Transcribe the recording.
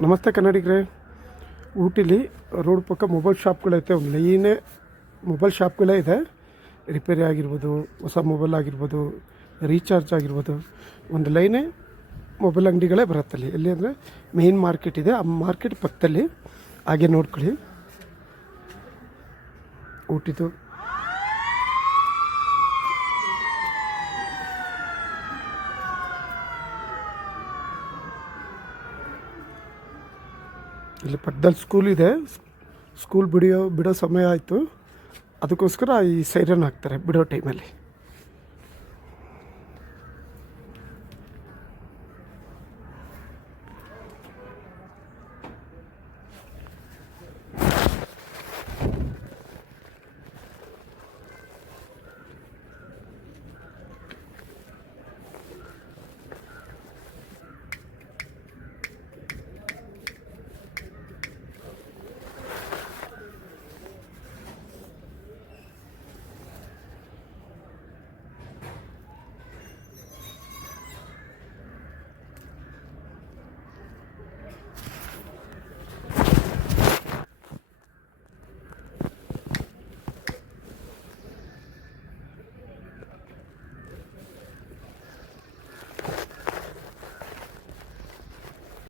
ನಮಸ್ತೆ ಕನ್ನಡಿಗರೇ. ಊಟಿಲಿ ರೋಡ್ ಪಕ್ಕ ಮೊಬೈಲ್ ಶಾಪ್ಗಳೈತೆ. ಒಂದು ಲೈನೇ ಮೊಬೈಲ್ ಶಾಪ್ಗಳೇ ಇದೆ. ರಿಪೇರಿ ಆಗಿರ್ಬೋದು, ಹೊಸ ಮೊಬೈಲ್ ಆಗಿರ್ಬೋದು, ರೀಚಾರ್ಜ್ ಆಗಿರ್ಬೋದು, ಒಂದು ಲೈನೇ ಮೊಬೈಲ್ ಅಂಗಡಿಗಳೇ ಬರುತ್ತಲ್ಲಿ. ಎಲ್ಲಿ ಅಂದರೆ ಮೇನ್ ಮಾರ್ಕೆಟ್ ಇದೆ, ಆ ಮಾರ್ಕೆಟ್ ಪಕ್ಕದಲ್ಲಿ. ಹಾಗೆ ನೋಡ್ಕೊಳ್ಳಿ ಊಟಿದು. ಇಲ್ಲಿ ಪಕ್ಕದಲ್ಲಿ ಸ್ಕೂಲ್ ಇದೆ. ಸ್ಕೂಲ್ ಬಿಡೋ ಸಮಯ ಆಯಿತು, ಅದಕ್ಕೋಸ್ಕರ ಈ ಸೈರನ್ ಹಾಕ್ತಾರೆ ಬಿಡೋ ಟೈಮಲ್ಲಿ.